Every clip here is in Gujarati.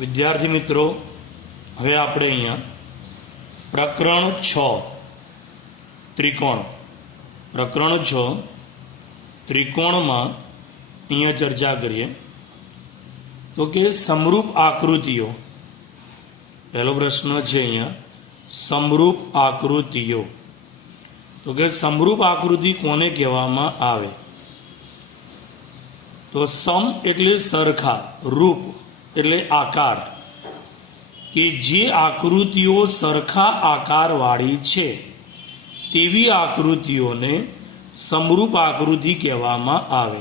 વિદ્યાર્થી મિત્રો, હવે આપણે અહીંયા પ્રકરણ છ, ત્રિકોણ. પ્રકરણ છ, ત્રિકોણમાં અહીંયા ચર્ચા કરીએ. તો કે સમરૂપ આકૃતિઓ. પહેલો પ્રશ્ન છે અહીંયા, સમરૂપ આકૃતિઓ. તો કે સમરૂપ આકૃતિ કોને કહેવામાં આવે? તો સમ એટલે સરખા, રૂપ. એટલે આકાર, કે જે આકૃતિઓ સરખા આકારવાળી છે, તેવી આકૃતિઓને સમરૂપ આકૃતિ કહેવામાં આવે.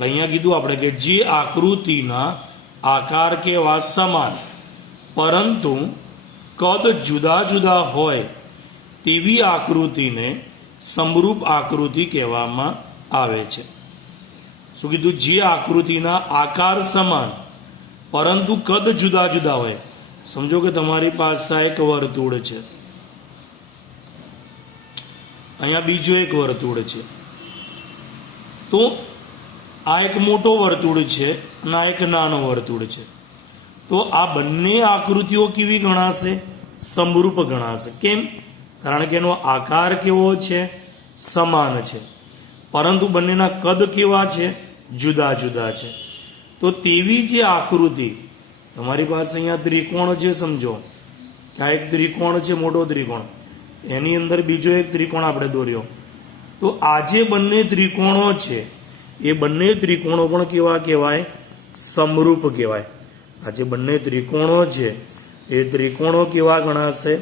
અહીંયા કીધું આપણે કે જે આકૃતિના આકાર કેવા સમાન, પરંતુ કદ જુદા જુદા હોય તેવી આકૃતિને સમરૂપ આકૃતિ કહેવામાં આવે છે. શું કીધું? જે આકૃતિના આકાર સમાન પરંતુ કદ જુદા જુદા હોય. સમજો કે તમારી પાસે એક વર્તુળ છે. અહીંયા બીજો એક વર્તુળ છે. તો આ એક મોટો વર્તુળ છે અને આ એક નાનો વર્તુળ છે. તો આ બંને આકૃતિઓ કેવી ગણાશે? સમરૂપ ગણાશે. કેમ? કારણ કે એનો આકાર કેવો છે? સમાન છે. પરંતુ બંનેના કદ કેવા છે? જુદા જુદા છે. તો તેવી જે આકૃતિ, તમારી પાસે અહીંયા ત્રિકોણ છે સમજો. કે આ એક ત્રિકોણ છે, મોટો ત્રિકોણ. એની અંદર બીજો એક ત્રિકોણ આપણે દોર્યો. તો આ જે બંને ત્રિકોણો છે, એ બંને ત્રિકોણો પણ કેવા કહેવાય? સમરૂપ કહેવાય. આ જે બંને ત્રિકોણો છે, એ ત્રિકોણો કેવા ગણાશે?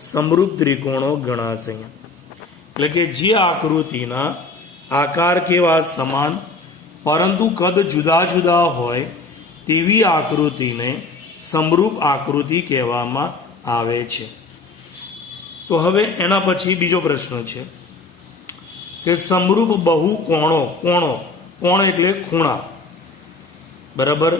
સમરૂપ ત્રિકોણો ગણાશે એટલે કે જે આકૃતિના આકાર કેવા સમાન પરંતુ કદ જુદા જુદા હોય તેવી આકૃતિને સમરૂપ આકૃતિ કહેવામાં આવે છે. તો હવે એના પછી બીજો પ્રશ્ન છે કે સમરૂપ બહુ કોણો કોણો, કોણ એટલે ખૂણા. બરાબર?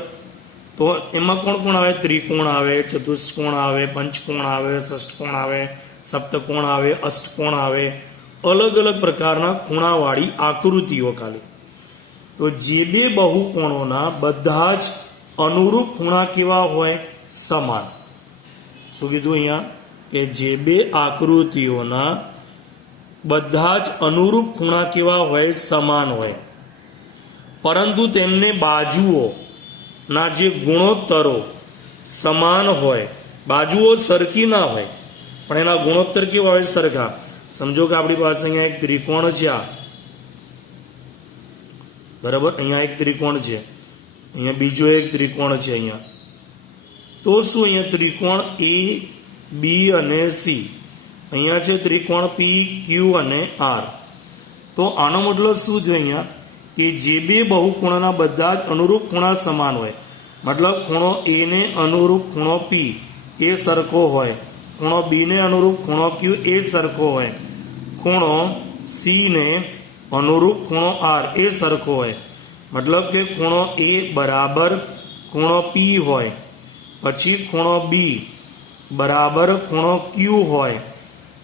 તો એમાં કોણ કોણ આવે? ત્રિકોણ આવે, ચતુષ્કોણ આવે, પંચકોણ આવે ષષ્ટકોણ આવે, સપ્તકોણ આવે, અષ્ટકોણ આવે. અલગ અલગ પ્રકારના ખૂણાવાળી આકૃતિઓ ખાલી. તો જે બે બહુકોણોના બધા જ અનુરૂપ ખૂણા કેવા હોય? સમાન. શું કીધું અહીંયા? કે જે બે આકૃતિઓના બધા જ અનુરૂપ ખૂણા કેવા હોય? સમાન હોય. પરંતુ તેમને બાજુઓના જે ગુણોત્તરો સમાન હોય, બાજુઓ સરખી ના હોય, પણ એના ગુણોત્તર કેવા હોય સરખા? સમજો કે આપણી પાસે અહીંયા એક ત્રિકોણ છે આ. બરાબર? અહીંયા એક ત્રિકોણ છે. અહીંયા બીજો એક ત્રિકોણ છે અહીંયા. તો શું અહીંયા ત્રિકોણ એ બી અને સી અહીંયા છે ત્રિકોણ પી ક્યુ અને આર તો આનો મતલબ શું છે અહીંયા? કે જે બે બહુકોણના બધા જ અનુરૂપ ખૂણા સમાન હોય. મતલબ ખૂણો એ ને અનુરૂપ ખૂણો પી એ સરખો હોય. ખૂણો બી ને અનુરૂપ ખૂણો ક્યુ એ સરખો હોય. ખૂણો સી ને અનુરૂપ ખૂણો આર એ સરખો હોય. મતલબ કે ખૂણો એ બરાબર ખૂણો પી હોય. પછી ખૂણો બી બરાબર ખૂણો ક્યુ હોય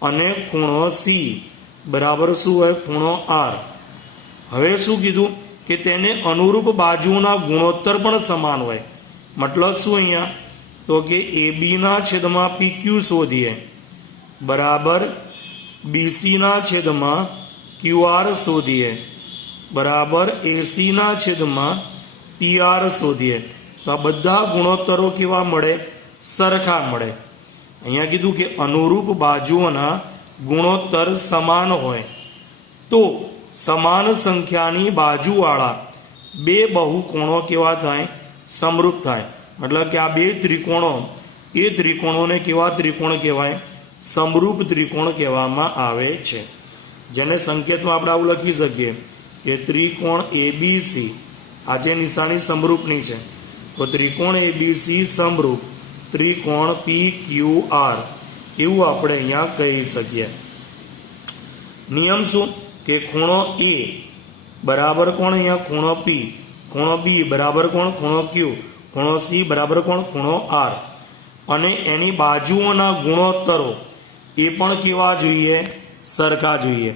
અને ખૂણો સી બરાબર શું હોય? ખૂણો આર હવે શું કીધું? કે તેને અનુરૂપ બાજુના ગુણોત્તર પણ સમાન હોય. મતલબ શું અહીંયા? તો કે એ બીના છેદમાં પી ક્યુ શોધીએ. બરાબર બીસીના છેદમાં ક્યુઆર શોધીએ બરાબર એસીના છેદમાં પીઆર શોધીએ તો આ બધા ગુણોત્તરો કેવા મળે સરખા મળે અહીંયા કીધું કે અનુરૂપ બાજુઓના ગુણોત્તર સમાન હોય તો સમાન સંખ્યાની બાજુવાળા બે બહુકોણો કેવા થાય સમરૂપ થાય મતલબ કે આ બે ત્રિકોણો એ ત્રિકોણોને કેવા ત્રિકોણ કહેવાય સમરૂપ ત્રિકોણ કહેવામાં આવે છે જેને સંકેતમાં આપણે આવું લખી શકીએ કે ત્રિકોણ એ બી સી આ જે નિશાની સમરૂપની છે. તો ત્રિકોણ એ બી સી સમરૂપ ત્રિકોણ પી ક્યુ આર એવું આપણે અહીંયા કહી શકીએ. નિયમ શું? કે ખૂણો એ બરાબર કોણ અહીંયા? ખૂણો પી ખૂણો બી બરાબર કોણ? ખૂણો ક્યુ ખૂણો સી બરાબર કોણ? ખૂણો આર અને એની બાજુઓના ગુણોત્તરો એ પણ કેવા જોઈએ? સરખા જોઈએ.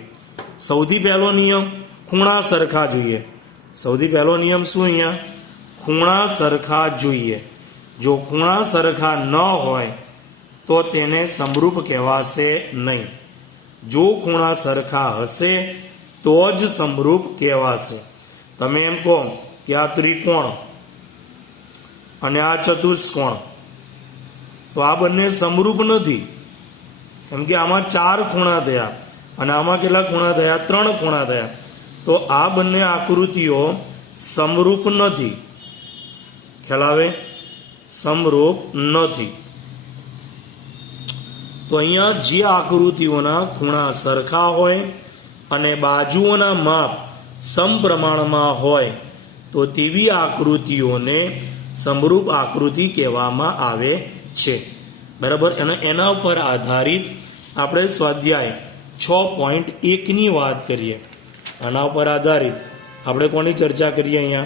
સૌથી પહેલો નિયમ, ખૂણા સરખા જોઈએ. સૌથી પહેલો નિયમ શું અહીંયા? ખૂણા સરખા જોઈએ. જો ખૂણા સરખા ન હોય, તો તેને સમરૂપ કહેવાશે નહીં. જો ખૂણા સરખા હશે, તો જ સમરૂપ કહેવાશે. તમે એમ કહો કે આ ત્રિકોણ અને આ ચતુષ્કોણ, તો આ બંને સમરૂપ નથી. કેમ કે આમાં ચાર ખૂણા થયા અને આમાં કેટલા ખૂણા થયા? ત્રણ ખૂણા થયા. તો આ બંને આકૃતિઓ સમરૂપ નથી. ખ્યાલ સમરૂપ નથી. તો અહીંયા જે આકૃતિઓના ખૂણા સરખા હોય અને બાજુઓના માપ સમપ્રમાણમાં હોય, તો તેવી આકૃતિઓને સમરૂપ આકૃતિ કહેવામાં આવે છે. બરાબર? અને એના ઉપર આધારિત આપણે સ્વાધ્યાય છ પોઈન્ટ એકની વાત કરીએ. આના ઉપર આધારિત આપણે કોની ચર્ચા કરીએ અહીંયા?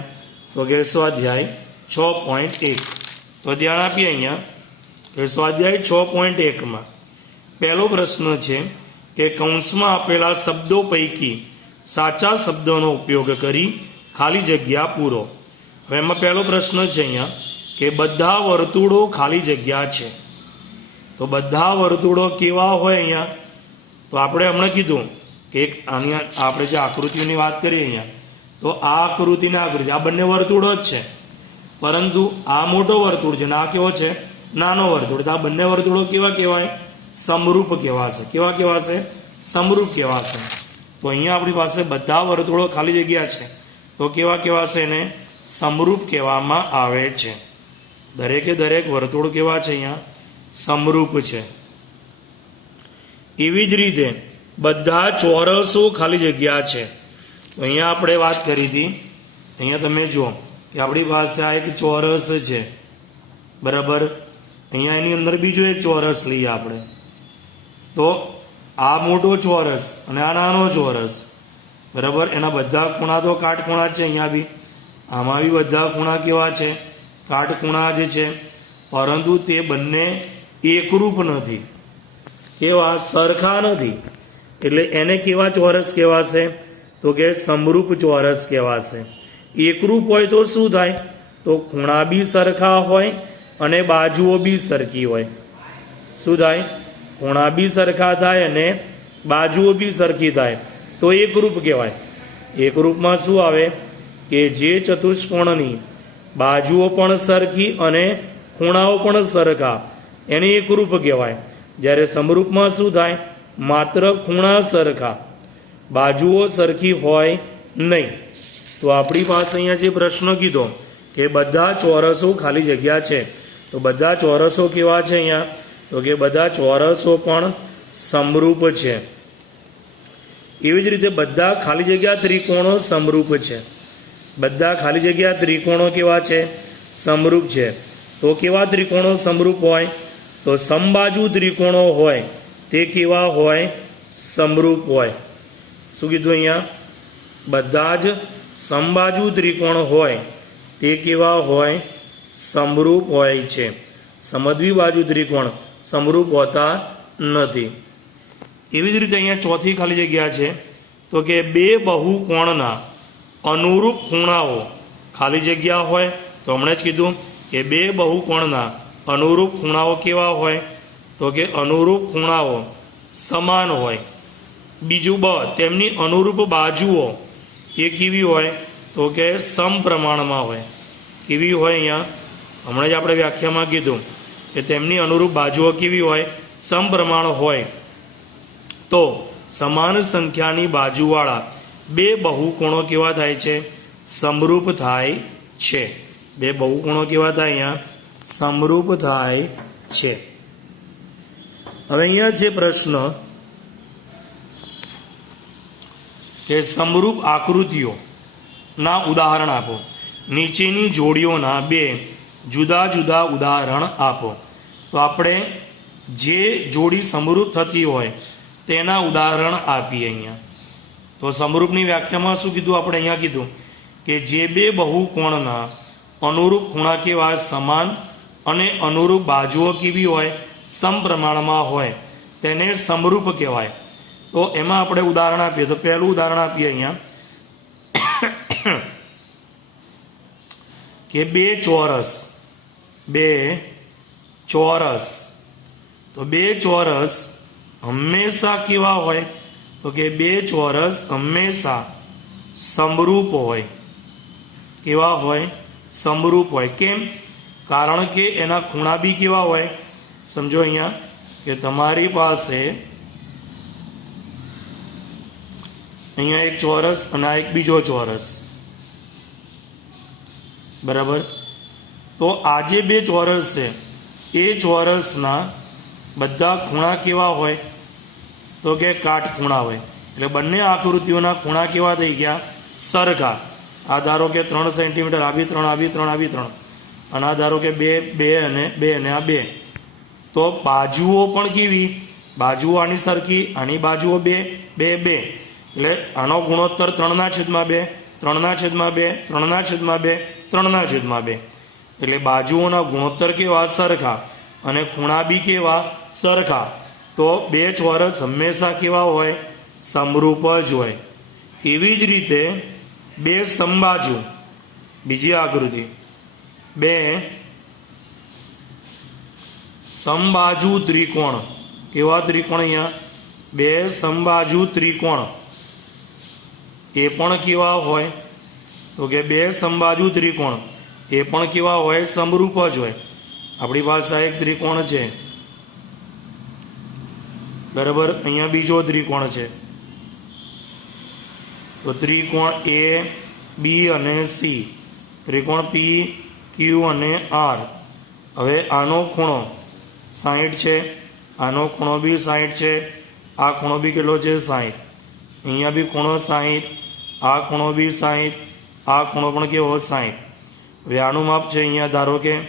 તો કે સ્વાધ્યાય છ પોઈન્ટ એક. તો ધ્યાન આપીએ અહીંયા. સ્વાધ્યાય છ પોઈન્ટ એકમાં પહેલો પ્રશ્ન છે કે કૌંસમાં આપેલા શબ્દો પૈકી સાચા શબ્દોનો ઉપયોગ કરી ખાલી જગ્યા પૂરો. હવે એમાં પહેલો પ્રશ્ન છે અહીંયા કે બધા વર્તુળો ખાલી જગ્યા છે. તો બધા વર્તુળો કેવા હોય અહીંયા? તો આપણે હમણાં કીધું કે એક આની આપણે જે આકૃતિઓની વાત કરીએ અહીંયા, તો આ આકૃતિને આકૃતિ આ બંને વર્તુળો જ છે. પરંતુ આ મોટો વર્તુળ છે ને આ કેવો છે? નાનો વર્તુળ. તો આ બંને વર્તુળો કેવા કહેવાય? સમરૂપ કહેવાશે કેવા કહેવાશે સમરૂપ કહેવાશે તો અહીંયા આપણી પાસે બધા વર્તુળો ખાલી જગ્યા છે. તો કેવા કહેવાશે એને? સમરૂપ કહેવામાં આવે છે. દરેકે દરેક વર્તુળ કેવા છે અહીંયા? સમરૂપ છે. એવી જ રીતે બધા ચોરસો ખાલી જગ્યા છે. અહીંયા આપણે વાત કરી હતી. અહીંયા તમે જુઓ કે આપણી પાસે આ એક ચોરસ છે. બરાબર? અહીંયા એની અંદર બીજો એક ચોરસ લઈએ આપણે. તો આ મોટો ચોરસ અને આ નાનો ચોરસ. બરાબર? એના બધા ખૂણા તો કાટખૂણા છે અહીંયા બી. આમાં બી બધા ખૂણા કેવા છે? કાટખૂણા જે છે. પરંતુ તે બંને એકરૂપ નથી. કેવા? સરખા નથી. એટલે એને કેવા ચોરસ કહેવાશે? તો કે સમરૂપ ચોરસ કહેવાશે. એકરૂપ હોય તો શું થાય? તો ખૂણા બી સરખા હોય અને બાજુઓ બી સરખી હોય. શું થાય? ખૂણા બી સરખા થાય અને બાજુઓ બી સરખી થાય. તો એકરૂપ કહેવાય. એકરૂપમાં શું આવે? કે જે ચતુષ્કોણની બાજુઓ પણ સરખી અને ખૂણાઓ પણ સરખા. એને એકરૂપ કહેવાય. જ્યારે સમરૂપમાં શું થાય? માત્ર ખૂણા સરખા. બાજુઓ સરખી હોય નહીં. તો આપણી પાસે અહીંયા જે પ્રશ્ન કીધો કે બધા ચોરસો ખાલી જગ્યા છે, તો બધા ચોરસો કેવા છે અહીંયા? તો કે બધા ચોરસો પણ સમરૂપ છે. એવી જ રીતે બધા ખાલી જગ્યા ત્રિકોણો સમરૂપ છે. બધા ખાલી જગ્યા ત્રિકોણો કેવા છે? સમરૂપ છે. તો કેવા ત્રિકોણો સમરૂપ હોય? તો સમબાજુ ત્રિકોણો હોય, તે કેવા હોય? સમરૂપ હોય. શું કીધું અહીંયા? બધા જ સમબાજુ ત્રિકોણ હોય, તે કેવા હોય? સમરૂપ હોય છે. સમદ્વી બાજુ ત્રિકોણ સમરૂપ હોતા નથી. એવી જ રીતે અહીંયા ચોથી ખાલી જગ્યા છે. તો કે બે બહુકોણના અનુરૂપ ખૂણાઓ ખાલી જગ્યા હોય, તો હમણાં જ કીધું કે બે બહુકોણના અનુરૂપ ખૂણાઓ કેવા હોય? તો કે અનુરૂપ ખૂણાઓ સમાન હોય. બીજું બ, તેમની અનુરૂપ બાજુઓ એ કેવી હોય? તો કે સમપ્રમાણમાં હોય. કેવી હોય અહીંયા? હમણાં જ આપણે વ્યાખ્યામાં કીધું કે તેમની અનુરૂપ બાજુઓ કેવી હોય? સમપ્રમાણ હોય. તો સમાન સંખ્યાની બાજુવાળા બે બહુકોણો કેવા થાય છે? સમરૂપ થાય છે. બે બહુકોણો કેવા થાય અહીંયા? સમરૂપ થાય છે. હવે અહીંયા છે પ્રશ્ન કે સમરૂપ આકૃતિઓ ના ઉદાહરણ આપો. નીચેની જોડીઓના બે જુદા જુદા ઉદાહરણ આપો. તો આપણે જે જોડી સમરૂપ થતી હોય તેના ઉદાહરણ આપીએ અહીંયા. તો સમરૂપની વ્યાખ્યામાં શું કીધું? આપણે અહીંયા કીધું કે જે બે બહુકોણના અનુરૂપ ખૂણા કેવા સમાન અને અનુરૂપ બાજુઓ કેવી હોય, સમપ્રમાણમાં હોય, તેને સમરૂપ કહેવાય. તો એમાં આપણે ઉદાહરણ આપીએ. તો પહેલું ઉદાહરણ આપીએ અહીંયા. કે બે ચોરસ. બે ચોરસ. તો બે ચોરસ હંમેશા કેવા હોય? તો કે બે ચોરસ હંમેશા સમરૂપ હોય. કેવા હોય? સમરૂપ હોય. કેમ? કારણ કે એના ખૂણા બી કેવા હોય? સમજો અહીંયા કે તમારી પાસે અહીંયા એક ચોરસ અને આ એક બીજો ચોરસ. બરાબર? તો આ જે બે ચોરસ છે, એ ચોરસના બધા ખૂણા કેવા હોય? તો કે કાટખૂણા હોય. એટલે બંને આકૃતિઓના ખૂણા કેવા થઈ ગયા? સરખા. આ ધારો કે ત્રણ સેન્ટીમીટર આવી ત્રણ આવી ત્રણ આવી ત્રણ. અને ધારો કે બે બે અને બે અને આ બે. તો બાજુઓ પણ કેવી? બાજુઓ આની સરખી, આની બાજુઓ બે બે બે. એટલે આનો ગુણોત્તર ત્રણના છેદમાં બે, ત્રણના છેદમાં બે, ત્રણના છેદમાં બે, ત્રણના છેદમાં બે. એટલે બાજુઓના ગુણોત્તર કેવા? સરખા. અને ખૂણા બી કેવા? સરખા. તો બે ચોરસ હંમેશા કેવા હોય? સમરૂપ જ હોય. એવી જ રીતે બે સમબાજુ બીજી આકૃતિ. બે. સમબાજુ ત્રિકોણ. કેવા ત્રિકોણ અહીંયા? બે સમબાજુ ત્રિકોણ. એ પણ કેવા હોય? તો કે બે સમબાજુ ત્રિકોણ. એ પણ કેવા હોય? સમરૂપ જ હોય. આપણી પાસે એક ત્રિકોણ છે. બરાબર? અહીંયા બીજો ત્રિકોણ છે. તો ત્રિકોણ એ, બી અને સી. ત્રિકોણ પી ક્યુ અને આર. હવે આનો ખૂણો સાહીઠ છે. આનો ખૂણો બી સાહીઠ છે. આ ખૂણો બી કેટલો છે? સાહીઠ અહીંયા બી ખૂણો સાહીઠ આ ખૂણો બી સાહીઠ આ ખૂણો પણ કેવો? સાહીઠ હવે આનું માપ છે અહીંયા, ધારો કે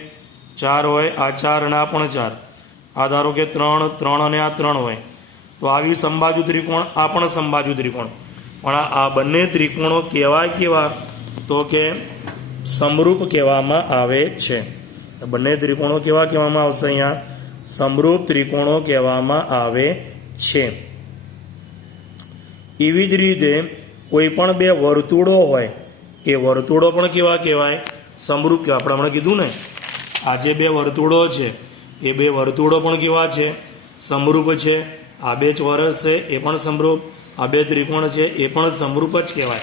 ચાર હોય, આ ચાર અને આ પણ ચાર. આ ધારો કે ત્રણ ત્રણ અને આ ત્રણ હોય. તો આવી સંબાજુ ત્રિકોણ, આ પણ સંબાજુ ત્રિકોણ. પણ આ- બંને ત્રિકોણો કહેવાય કેવા? તો કે સમરૂપ કહેવામાં આવે છે. બંને ત્રિકોણો કેવા કહેવામાં આવશે અહીંયા? સમરૂપ ત્રિકોણો કહેવામાં આવે છે. એવી જ રીતે કોઈ પણ બે વર્તુળો હોય, એ વર્તુળો પણ કેવા કહેવાય? સમરૂપ કહેવાય. આપણે હમણાં કીધું ને, આ જે બે વર્તુળો છે, એ બે વર્તુળો પણ કેવા છે? સમરૂપ છે. આ બે ચોરસ છે, એ પણ સમરૂપ. આ બે ત્રિકોણ છે, એ પણ સમરૂપ જ કહેવાય.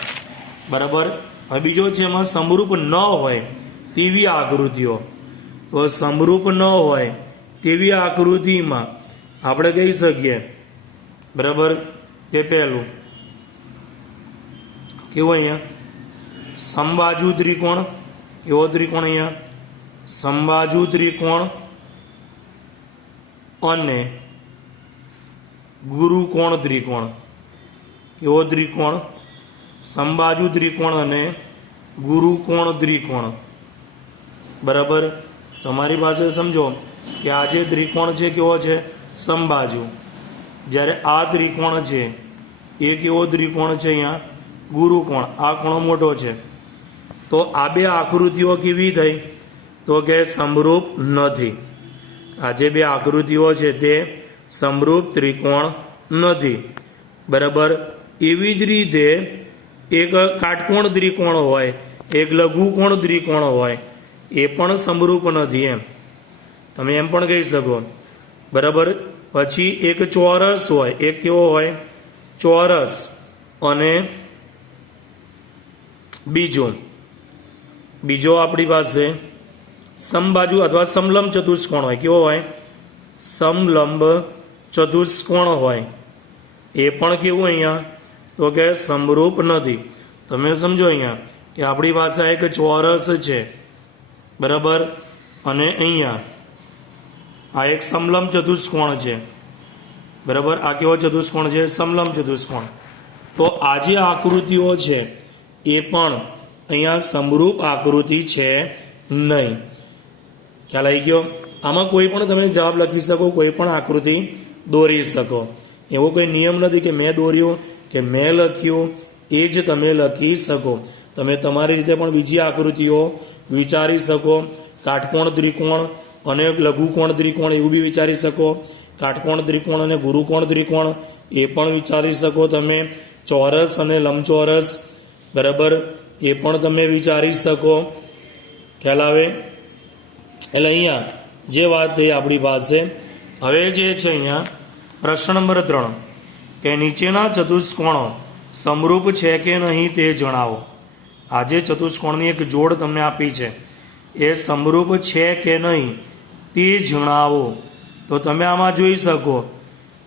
બરાબર? હવે બીજો છે એમાં સમરૂપ ન હોય તેવી આકૃતિઓ. તો સમરૂપ ન હોય તેવી આકૃતિમાં આપણે કહી શકીએ, બરાબર? તે પહેલું, કેવું અહીંયા? સમબાજુ ત્રિકોણ, કેવો ત્રિકોણ અહીંયા? સમબાજુ ત્રિકોણ અને ગુરુકોણ ત્રિકોણ. કેવો ત્રિકોણ? સમબાજુ ત્રિકોણ અને ગુરુકોણ ત્રિકોણ? બરાબર? તમારી પાસે સમજો કે આ જે ત્રિકોણ છે કેવો છે? સંબાજુ. જ્યારે આ ત્રિકોણ છે, એ કેવો ત્રિકોણ છે અહીંયા? ગુરુકોણ આ ખૂણો મોટો છે. તો આ બે આકૃતિઓ કેવી થઈ? તો કે સમરૂપ નથી. આ જે બે આકૃતિઓ છે તે સમરૂપ ત્રિકોણ નથી. બરાબર? એવી જ રીતે એક કાટકોણ ત્રિકોણ હોય, એક લઘુકોણ ત્રિકોણ હોય, એ પણ સમરૂપ નથી એમ. તમે એમ પણ કહી શકો. બરાબર? પછી એક ચોરસ હોય, એક કેવો હોય? ચોરસ અને બીજો. બીજો આપણી પાસે સમબાજુ અથવા સમલંબ ચતુષ્કોણ હોય, કેવો હોય? સમલંબ ચતુષ્કોણ હોય. એ પણ કેવું અહીંયા? તો કે સમરૂપ નથી. તમે સમજો અહીંયા કે આપણી પાસે એક ચોરસ છે. બરાબર? અને અહીંયા આ એક સમલંબ ચતુષ્કોણ છે. બરાબર? આ કેવો ચતુષ્કોણ છે? સમલંબ ચતુષ્કોણ. તો આ જે આકૃતિઓ છે, એ પણ અહીંયા સમરૂપ આકૃતિ છે નહીં. ખ્યાલ આવી ગયો? આમાં કોઈ પણ તમે જવાબ લખી શકો, કોઈ પણ આકૃતિ દોરી શકો. એવો કોઈ નિયમ નથી કે મેં દોર્યો કે મેં લખ્યું, એ જ તમે લખી શકો. તમે તમારી રીતે પણ બીજી આકૃતિઓ વિચારી શકો. કાટકોણ ત્રિકોણ અને લઘુકોણ ત્રિકોણ એવું બી વિચારી શકો. કાટકોણ ત્રિકોણ અને ગુરુકોણ ત્રિકોણ એ પણ વિચારી શકો તમે. ચોરસ અને લંબચોરસ, બરાબર? એ પણ તમે વિચારી શકો. ખ્યાલ આવે? એટલે અહીંયા જે વાત થઈ આપણી પાસે, હવે જે છે અહીંયા પ્રશ્ન નંબર ત્રણ. કે નીચેના ચતુષ્કોણો સમરૂપ છે કે નહીં તે જણાવો. આજે ચતુષ્કોણની એક જોડ તમને આપી છે. એ સમરૂપ છે કે નહીં તે જણાવો. તો તમે આમાં જોઈ શકો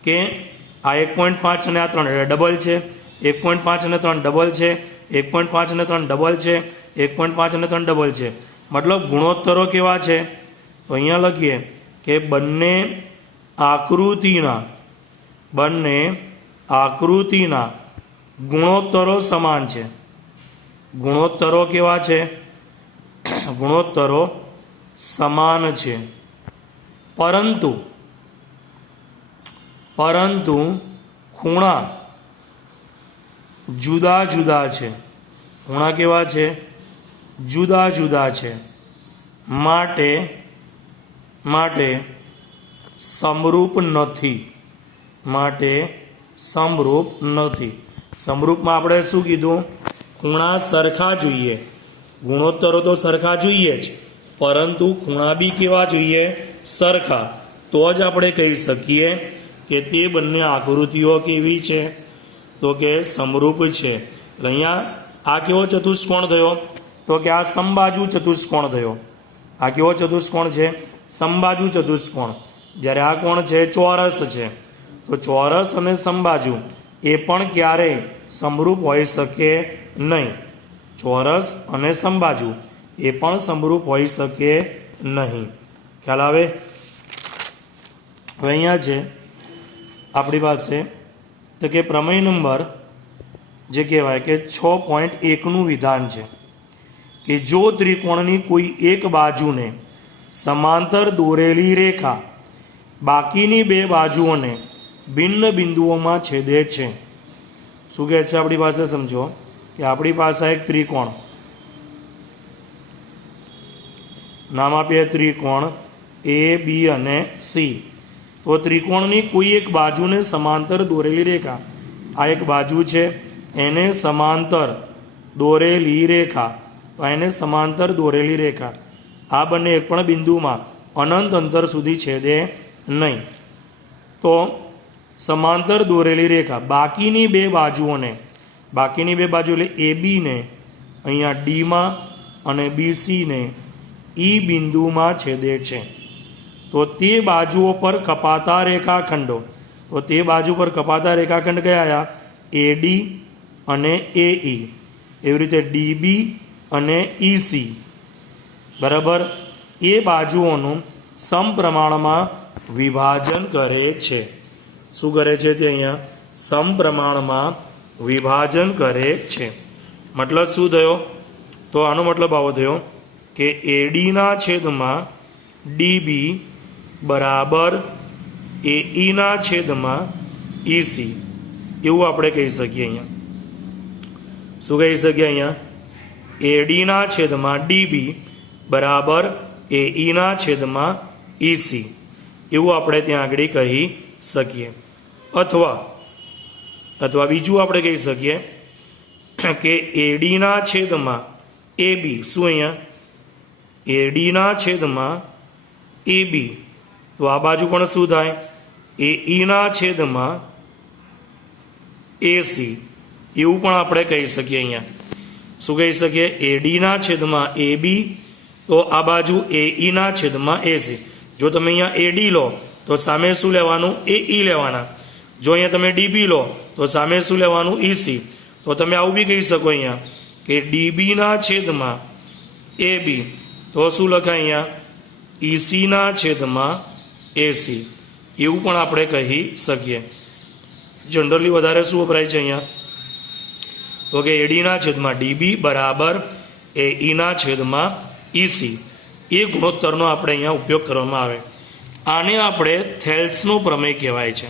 કે આ એક પોઈન્ટ પાંચ અને આ ત્રણ, એટલે ડબલ છે. એક પોઈન્ટ પાંચ અને ત્રણ ડબલ છે. એક પોઈન્ટ પાંચ અને ત્રણ ડબલ છે. એક પોઈન્ટ પાંચ અને ત્રણ ડબલ છે. મતલબ ગુણોત્તરો કેવા છે? તો અહીંયા લખીએ કે બંને આકૃતિના, બંને આકૃતિના ગુણોત્તરો સમાન છે. ગુણોત્તરો કેવા છે? ગુણોત્તરો સમાન છે. પરંતુ પરંતુ ખૂણા જુદા જુદા છે. ખૂણા કેવા છે? જુદા જુદા છે. માટે માટે સમરૂપ નથી. માટે સમરૂપ નથી. સમરૂપમાં આપણે શું કીધું? ખૂણા સરખા જોઈએ. ગુણોત્તરો તો સરખા જોઈએ જ. પરંતુ ખૂણા બી કેવા જોઈએ? સરખા. તો જ આપણે કહી શકીએ કે તે બંને આકૃતિઓ કેવી છે? તો કે સમરૂપ છે. એટલે અહીંયા આ કેવો ચતુષ્કોણ થયો? તો કે આ સમબાજુ ચતુષ્કોણ થયો. આ કેવો ચતુષ્કોણ છે? સમબાજુ ચતુષ્કોણ. જ્યારે આ કોણ છે? ચોરસ છે. તો ચોરસ અને સંભાજુ એ પણ ક્યારેય સમરૂપ હોઈ શકે નહીં. ચોરસ અને સંભાજુ એ પણ સમરૂપ હોઈ શકે નહીં. ખ્યાલ આવે? હવે અહીંયા છે. આપણી પાસે તો કે પ્રમેય નંબર જે કહેવાય કે છ પોઈન્ટ એકનું વિધાન છે કે જો ત્રિકોણની કોઈ એક બાજુને સમાંતર દોરેલી રેખા બાકીની બે બાજુઓને ભિન્ન બિંદુઓમાં છેદે છે. શું કહે છે આપણી પાસે સમજો? કે આપણી પાસે એક ત્રિકોણ. નામ આપીએ ત્રિકોણ એ બી અને સી તો ત્રિકોણની કોઈ એક બાજુને સમાંતર દોરેલી રેખા. આ એક બાજુ છે, એને સમાંતર દોરેલી રેખા. તો એને સમાંતર દોરેલી રેખા. આ બંને એક પણ બિંદુમાં અનંત અંતર સુધી છેદે નહીં. તો સમાંતર દોરેલી રેખા. બાકીની બે બાજુઓને, બાકીની બે બાજુ એટલે એ બીને અહીંયા ડીમાં અને બીસીને ઈ બિંદુમાં છેદે છે. તો તે બાજુઓ પર કપાતા રેખાખંડો. તો તે બાજુ પર કપાતા રેખાખંડ કયા એડી અને એ ઈ. એવી રીતે ડીબી અને ઈસી બરાબર? એ બાજુઓનું સમપ્રમાણમાં વિભાજન કરે છે. શું કરે છે તે અહીંયા? સમપ્રમાણમાં વિભાજન કરે છે. મતલબ શું થયો? તો આનો મતલબ આવો થયો કે એડીના છેદમાં ડીબી બરાબર એઈના છેદમાં ઈસી એવું આપણે કહી શકીએ અહીંયા. શું કહી શકીએ અહીંયા? એડીના છેદમાં ડીબી બરાબર એઈના છેદમાં ઈસી એવું આપણે ત્યાં આગળ કહી શકીએ. અથવા અથવા બીજું આપણે કહી શકીએ કે એડીના છેદમાં એ બી શું અહીંયા? એડીના છેદમાં એ બી તો આ બાજુ પણ શું થાય? એ ઈના છેદમાં એસી. એવું પણ આપણે કહી શકીએ અહીંયા. શું કહી શકીએ? એડીના છેદમાં એ બી તો આ બાજુ એ ઈના છેદમાં એસી. જો તમે અહીંયા એડી લો તો સામે શું લેવાનું? એ ઈ લેવાના. જો અહીંયા તમે ડીબી લો, તો સામે શું લેવાનું? ઈસી તો તમે આવું બી કહી શકો અહીંયા કે ડીબીના છેદમાં એ બી. તો શું લખાય અહીંયા? ઈસીના છેદમાં એસી એવું પણ આપણે કહી શકીએ. જનરલી વધારે શું વપરાય છે અહીંયા? તો કે એડીના છેદમાં ડીબી બરાબર એ ઈના છેદમાં ઈસી એ ગુણોત્તરનો આપણે અહીંયા ઉપયોગ કરવામાં આવે. આને આપણે થેલ્સનો પ્રમેય કહેવાય છે.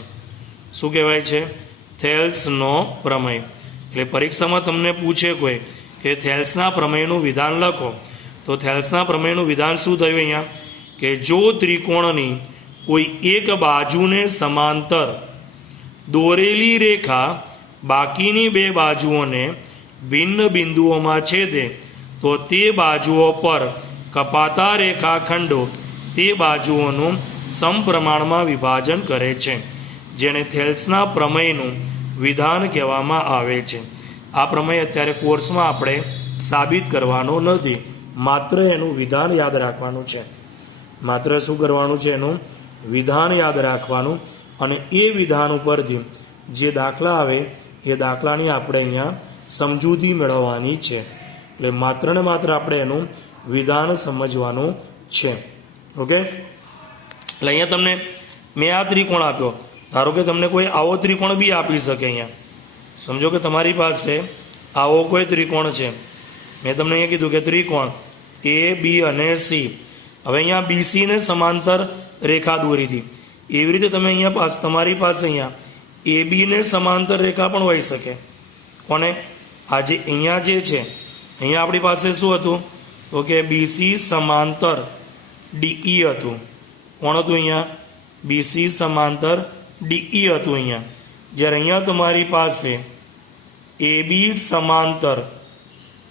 શું કહેવાય છે? થેલ્સનો પ્રમેય. એટલે પરીક્ષામાં તમને પૂછે કોઈ કે થેલ્સના પ્રમેયનું વિધાન લખો. તો થેલ્સના પ્રમેયનું વિધાન શું થયું અહીંયા? કે જો ત્રિકોણની કોઈ એક બાજુને સમાંતર દોરેલી રેખા બાકીની બે બાજુઓને ભિન્ન બિંદુઓમાં છેદે, તો તે બાજુઓ પર કપાતા રેખાખંડો તે બાજુઓનું સમપ્રમાણમાં વિભાજન કરે છે, જેને થેલ્સના પ્રમેયનું વિધાન કહેવામાં આવે છે. આ પ્રમેય અત્યારે કોર્સમાં આપણે સાબિત કરવાનો નથી, માત્ર એનું વિધાન યાદ રાખવાનું છે. માત્ર શું કરવાનું છે એનું વિધાન યાદ રાખવાનું અને એ વિધાન ઉપરથી જે દાખલા આવે, એ દાખલાની આપણે અહીંયા સમજૂતી મેળવવાની છે. એટલે માત્ર ને માત્ર આપણે એનું વિધાન સમજવાનું છે. ઓકે? એટલે અહીંયા તમને મેં આ ત્રિકોણ આપ્યો. ધારો કે તમને કોઈ આવો ત્રિકોણ બી આપી શકે અહીંયા. સમજો કે તમારી પાસે આવો કોઈ ત્રિકોણ છે. મેં તમને અહીંયા કીધું કે ત્રિકોણ એ બી અને સી હવે અહીંયા બીસીને સમાંતર રેખા દોરી હતી એવી રીતે તમે અહીંયા પાસ, તમારી પાસે અહીંયા એ બીને સમાંતર રેખા પણ હોઈ શકે. કોને? આજે અહીંયા જે છે, અહીંયા આપણી પાસે શું હતું? તો કે બીસી સમાંતર ડીઈ હતું. કોણ હતું અહીંયા? બીસી સમાંતર ડીઈ હતું અહીંયા. જ્યારે અહીંયા તમારી પાસે એ બી સમાંતર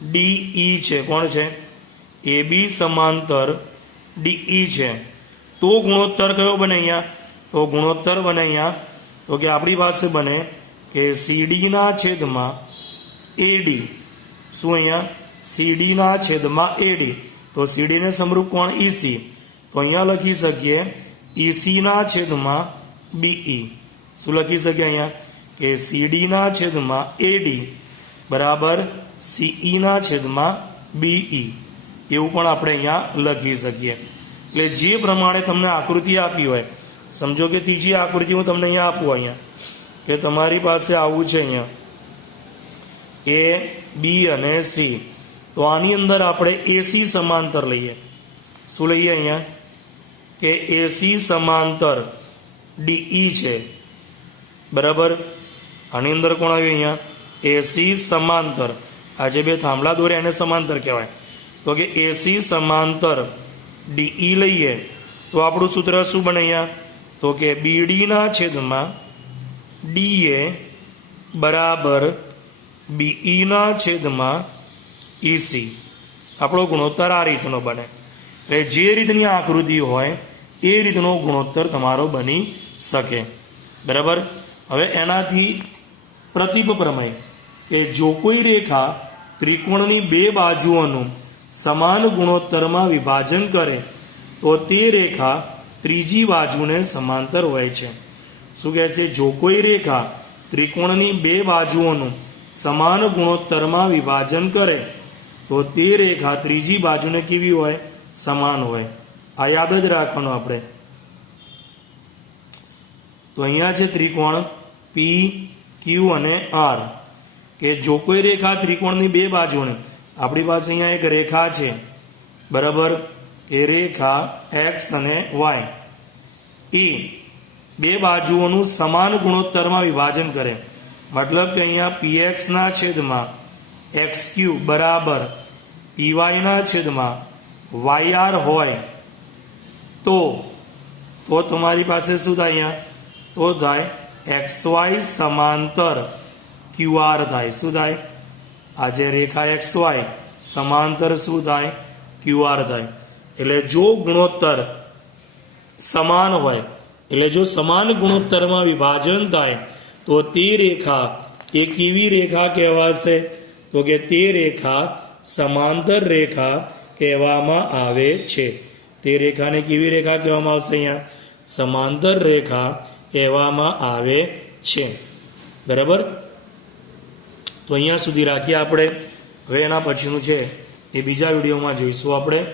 ડીઈ છે, કોણ છે? એ બી સમાંતર ડીઈ છે. તો ગુણોત્તર કયો બને અહીંયા? તો ગુણોત્તર બને અહીંયા. તો કે આપણી પાસે બને કે સીડીના છેદમાં એડી શું અહીંયા? સીડીના છેદમાં એડી તો સીડીને સમરૂપ કોણ? ઈસી તો અહીંયા લખી શકીએ એસીના છેદમાં બીઈ શું લખી શકીએ અહીંયા? કે સીડીના છેદમાં એડી બરાબર સીઈના છેદમાં બીઈ એવું પણ આપણે અહીંયા લખી શકીએ. એટલે જે પ્રમાણે તમને આકૃતિ આપી હોય, સમજો કે ત્રીજી આકૃતિ હું તમને અહીંયા આપું અહીંયા, કે તમારી પાસે આવું છે અહીંયા. એ બી અને સી તો આની અંદર આપણે એસી સમાંતર લઈએ. શું લઈએ અહીંયા, કે એસી સમાંતર ડીઈ છે. બરાબર? આની અંદર કોણ આવ્યું અહીંયા? એસી સમાંતર. આ જે બે થાંભલા દોર્યા એને સમાંતર કહેવાય. તો કે એસી સમાંતર ડીઈ લઈએ, તો આપણું સૂત્ર શું બને અહીંયા? તો કે બીડીના છેદમાં ડીએ બરાબર બીઈના છેદમાં ઈસી આપણો ગુણોત્તર આ રીતનો બને. એટલે જે રીતની આકૃતિ હોય, એ રીતનો ગુણોત્તર તમારો બની શકે. બરાબર? હવે એનાથી પ્રતિપ પ્રમેય કે જો કોઈ રેખા ત્રિકોણની બે બાજુઓનું સમાન ગુણોત્તરમાં વિભાજન કરે, તો તે રેખા ત્રીજી બાજુને સમાંતર હોય છે. શું કહે છે? જો કોઈ રેખા ત્રિકોણની બે બાજુઓનું સમાન ગુણોત્તરમાં વિભાજન કરે, તો તે રેખા ત્રીજી બાજુને કેવી હોય? સમાન હોય. આ યાદ જ રાખવાનું આપણે. તો અહીંયા છે ત્રિકોણ પી ક્યુ અને આર કે જો કોઈ રેખા ત્રિકોણની બે બાજુને, આપણી પાસે અહીંયા એક રેખા છે. બરાબર? એ રેખા એક્સ અને વાય એ બે બાજુઓનું સમાન ગુણોત્તરમાં વિભાજન કરે. મતલબ કે અહીંયા પી એક્સના છેદમાં એક્સ ક્યુ બરાબર પીવાયના છેદમાં yr હોય, તો તો તમારી પાસે શું થાય અહીંયા? તો થાય એક્સ વાય સમાંતર ક્યુઆર થાય. શું થાય? આ જે રેખા એક્સ વાય સમાંતર શું થાય? ક્યુઆર થાય. એટલે જો ગુણોત્તર સમાન હોય, એટલે જો સમાન ગુણોત્તરમાં વિભાજન થાય, તો તે રેખા એ કેવી રેખા કહેવાશે? તો કે તે રેખા સમાંતર રેખા કહેવામાં આવે છે. તે રેખાને કેવી રેખા કહેવામાં આવશે અહીંયા? સમાંતર રેખા કહેવામાં આવે છે. બરાબર? તો અહીંયા સુધી રાખીએ આપણે. હવે એના પછીનું છે એ બીજા વિડીયોમાં જોઈશું આપણે.